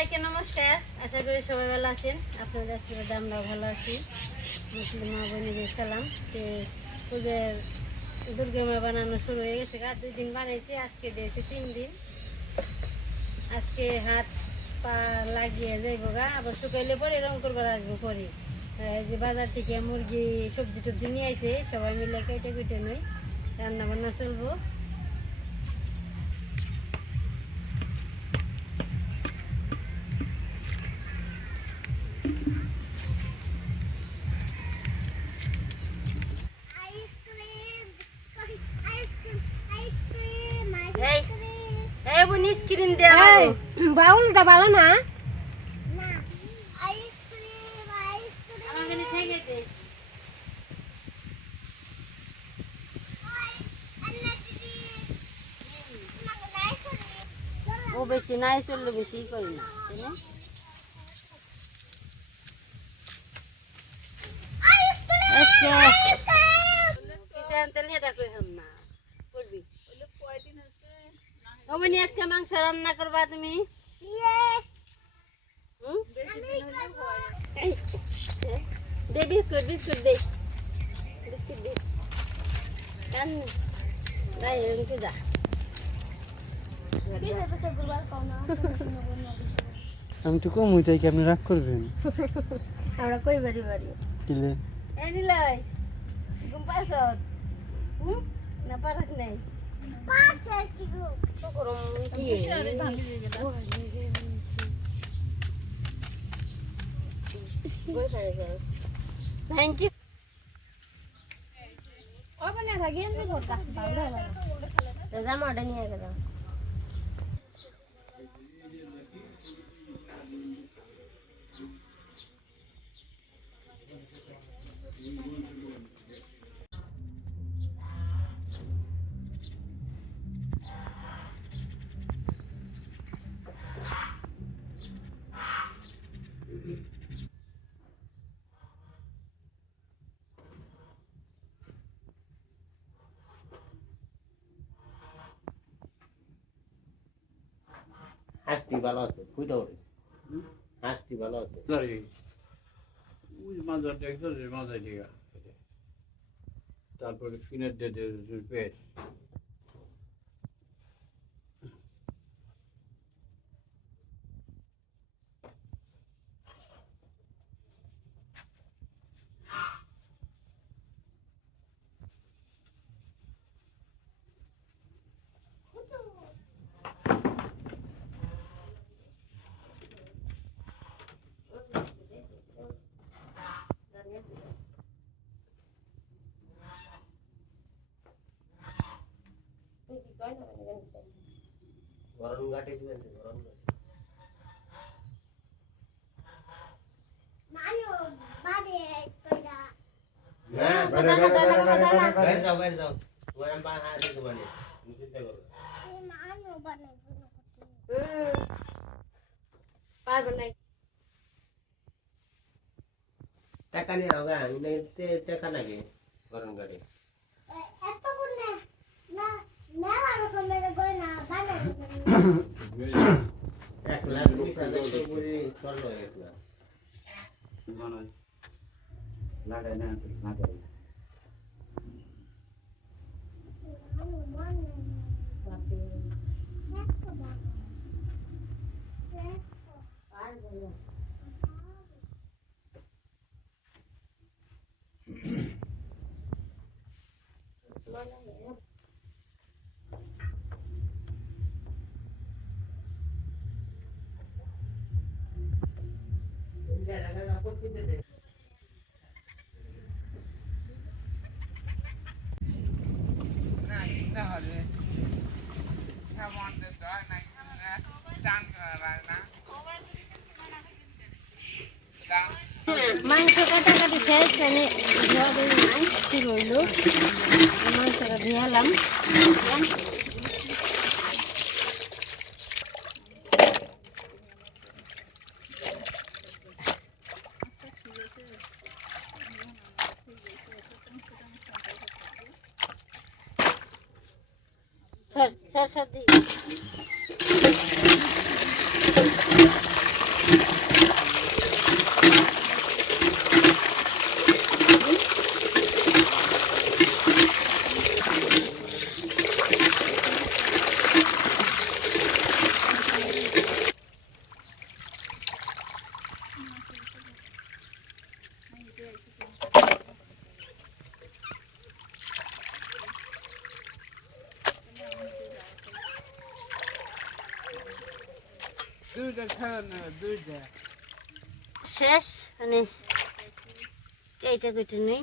সবাইকে নমস্কার। আশা করি সবাই ভালো আছেন। আপনাদের আশীর্বাদে আমরাও ভালো আছি। মুসলিম মা বোনদের সালাম। তে পুজোর দুর্গা মা বানানো শুরু হয়ে গেছে আর দুই দিন বানাইছি, আজকে দিয়েছি তিন দিন। আজকে হাত পা লাগিয়ে যাইব গা। আবার শুকাইলে পরে রং করবার আসব পরে। যে বাজার থেকে মুরগি সবজি টবজি নিয়ে আইছে, সবাই মিলে কেটে কেটে নই রান্না বান্না চলবো। বাউলটা ভালো না? ও বেশি নাই চললে বেশি করি না আচ্ছা। একটা মাংস রান্না করবা তুমি? দে বিস্কুট বিস্কুট দে বিস্কুট দে কান দাই এরকম যা আমি তো কম ওইটাই কি আপনি রাগ করবেন? আমরা কই বাড়ি বাড়ি? কিলে এই নিলাই ঘুম পাইছ? হুম? না পারস নাই। তো করম কি থ্যাংক ইউ ওখানে থাকি আমি ভোটটা ভালো লাগে জামাটা নিয়ে গেলাম হাঁসটি ভালো আছে ফুইটা ওঠে। হাঁসটি ভালো আছে। মাজার দেখছ মাজার জায়গা। তারপরে ফিনের ডেটের পেট। গরম ঘাটে দিবেন গরম ঘাটে হ্যাঁ বাইরে যাও বাইরে যাও। তোমার আমি পাঁচ হাজার তুমি চিন্তা করো। পারব না টাকা নিয়ে টাকা নাকি গরম ঘাটে এক লাখ বিশ হাজার তো পুরি স্বর্ণ এক লাখ লাগাই না লাগাই মাংস কাটাকাটি শেষ এনে ধোয়া রইল মাংসটা ধুয়ালাম শেষ মানে এইটা কেটে নেই।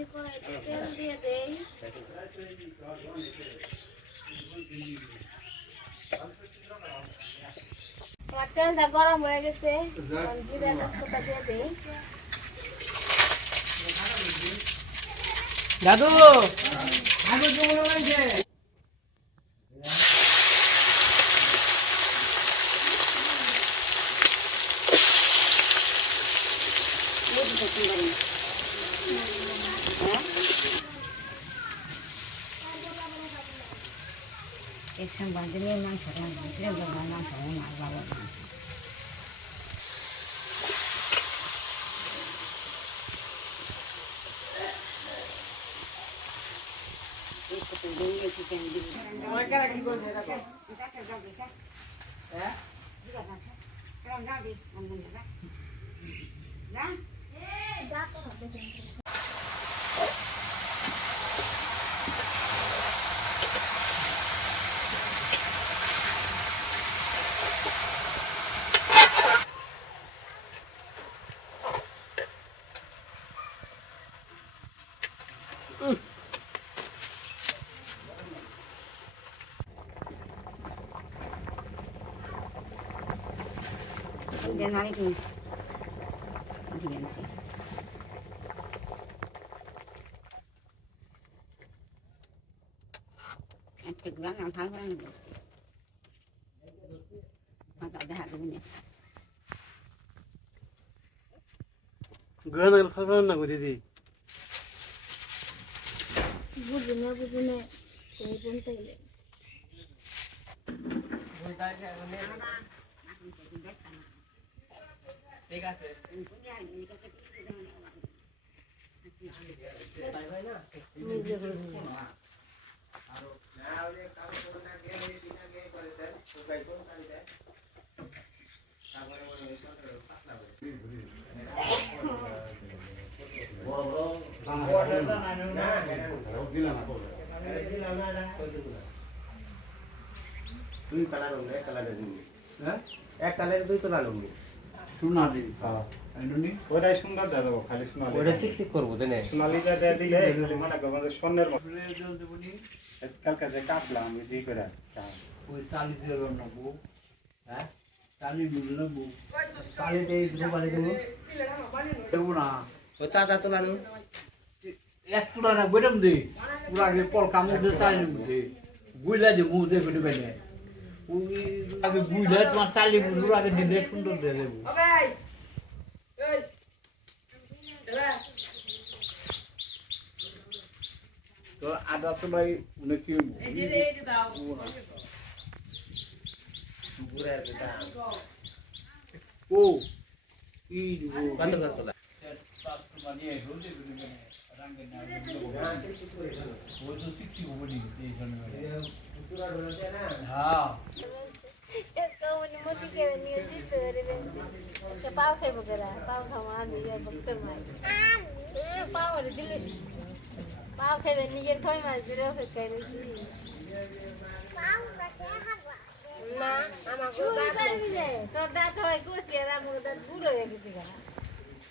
হাই দিয়ে দেবো কি দেবো হলুদ নাক বারে মরিস দে মাংস তুমি আনতে আমি কড়াইতে তেল দিয়ে দেই। আমার তেলটা গরম হয়ে গেছে এখন জিরা তেজপাতা দিয়ে দেই দাদু এর সঙ্গে দিলে মাংস রান্না মাংস মাছ বাবা দেন আরেকটু দিয়েছি একটা গ্রাম না ভালো করে মাথা দেখা দেবেন ফালফাল না করে দিদি। বুঝি না বুঝি না। এই বলতে গেলে। দুই কালার হ্যাঁ? এক কালারের দুই তোলা লুঙ্গি সোনালি। হ্যাঁ। ওটাই সুন্দর দিয়ে দেবো খালি সোনালি ওটা চিক চিক করব দেনে। সোনালিটা দিয়ে দিলে মনে করব যে স্বর্ণের মতো। জল দেবনি কালকে যে কাটলাম আমি দিয়ে করে ওই চালি দিল নেব। হ্যাঁ? চালি বুঝে নেব। কালিতে এই দুটো বালি দেবো। দেবো না। ওই তাজা তোলা নি এক পুরা না বেরম দে। পুরা কল কামড় দিয়ে চালি দে। বুইলা দে মুখ দিয়ে ওই আগে বুইলা তোমার চালি বুঝলো আগে দিলে সুন্দর দিয়ে দেবো। তো আদা সবাই নাকি পুকুরের দাম। ও। কি দিব কত কত? પાવ ખાઈ વગેરા પાવ ખાવા આવી ભક્તર મારી પાવ દિલ્હી પાવ ખાઈ નીચે થોડી મારી જોડે કરી ના આમાં દાંત હોય કુર્સી દાંત પૂરો હોય કીધી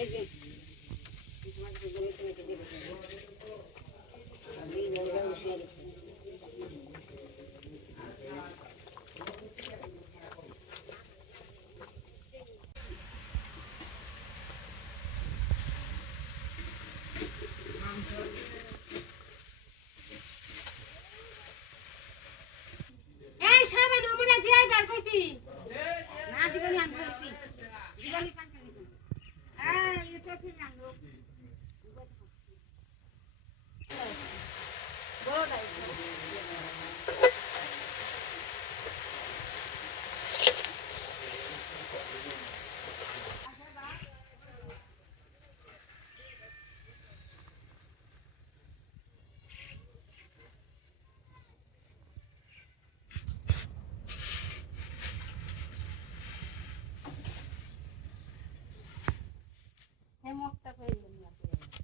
এই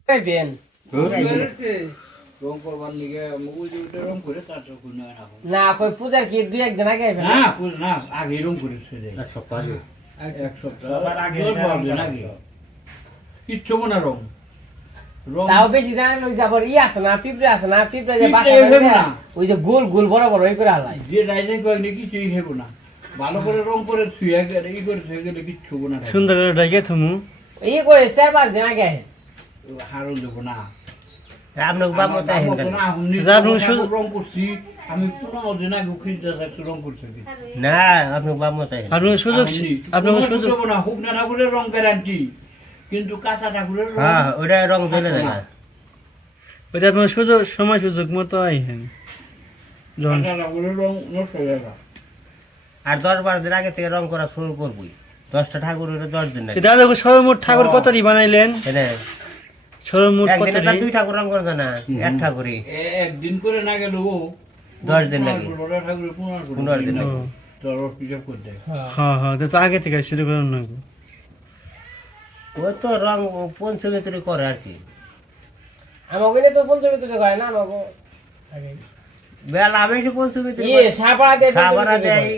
ওই যে ওটা রং করে তার চোখ না কই পূজার কি দুই একদিন আগে না না আগে রং করে এক সপ্তাহ আগে এক সপ্তাহ আগে দশ এটা বারো দিন রং আগে কিচ্ছু না রং রং তাও বেশি জানেন ওই যাবর ই আছে না পিঁপড়ে আছে না পিঁপড়ে যে বাসা হইবে বাঁধে, না। ওই যে গোল গোল বড় বড় ওই করে হালাই যে কিছুই না ভালো করে রং করে গেলে ই করে গেলে কিচ্ছু না সুন্দর করে ডাকে থুমু ই করে চার পাঁচ দিন আগে দেবো না। আপনাকে বাপ মতো হেন আমার না, আমি যা আপনি শুধু- রং করছি আমি পুরো দিন আগে খিলতে রং করছি না আপনাকে বাপ মতো হেন সুযোগ আপনাকে সুযোগ না হুক ঠাকুরের রং গ্যারান্টি কিন্তু কাঁচা ঠাকুরের হ্যাঁ ওটা রং চলে যায় না। ওইটা আপনার সুযোগ সময় সুযোগ মতো আইহেন কাঁচা ঠাকুরের রং নষ্ট হয়ে গেল। আর দশ বারো দিন আগে থেকে রং করা শুরু করবই। দশটা ঠাকুর দশ দিন লাগে দাদা সর্বমোট ঠাকুর কতটি বানাইলেন? এনে সর্বমোট একদিনে তো দুই ঠাকুর রং করছে না এক ঠাকুরই। একদিন করে না গেলেও দশ দিন লাগে। ঠাকুরের পনেরো দিন লাগে। তোর হিসাব করে দেয় হ্যাঁ। হ্যাঁ তো আগে থেকে শুরু করুন না। ওই তো রং পঞ্চমী তৈরি করে আর কি। আমাকে তো পঞ্চমী তুলে করে না আমাকে। বেলা আমি পঞ্চমী তৈরি ইয়ে সাবারা দেয়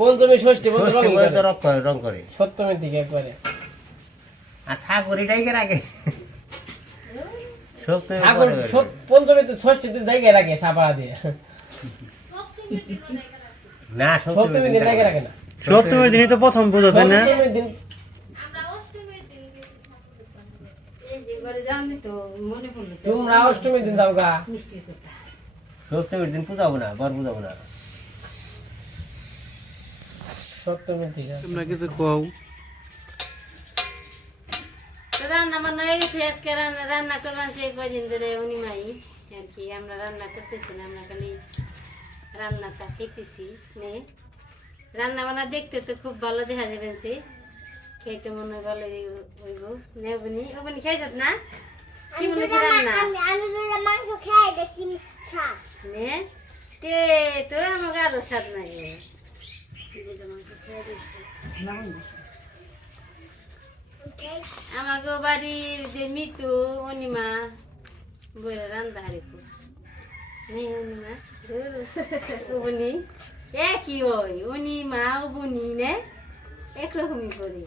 পঞ্চমী ষষ্ঠী ষষ্ঠী করে। তো রং করে রং করে। সপ্তমীর দিকে করে আর ঠাকুর এটাই কে রাখে সপ্তমী ঠাকুর পঞ্চমীতে ষষ্ঠীতে দেখে রাখে সাপাড়া দিয়ে। না সপ্তমী সপ্তমী দিন দেখে রাখে না। সপ্তমীর দিনই তো প্রথম পুজো তাই না? সপ্তমীর দিন মনে তোমরা অষ্টমীর দিন গা। সপ্তমীর দিন পূজাবো না বর পূজাবো না। সপ্তমীর দিকে তোমরা কিছু কও। বান্না হয়ে গেছে আজকে রান্না রান্না করলাম সে কদিন ধরে উনি মাই আর কি আমরা রান্না করতেছি না আমরা খালি রান্নাটা খেতেছি নে। রান্না বান্না দেখতে তো খুব ভালো দেখা যাবেন সে খেতে মনে হয় ভালো হইব। নে বনি ও বনি খাইছত না? কি মনে হচ্ছে রান্না? আমি মাংস খাই দেখি নে। তে তো আমাকে আরও স্বাদ লাগে। আমাকে বাড়ির যে মৃত্যু অনিমা বলে রান্দা হারিকু নে অনিমা বনি একই ওই, অনিমা ও বনি নে? একরকমই করি।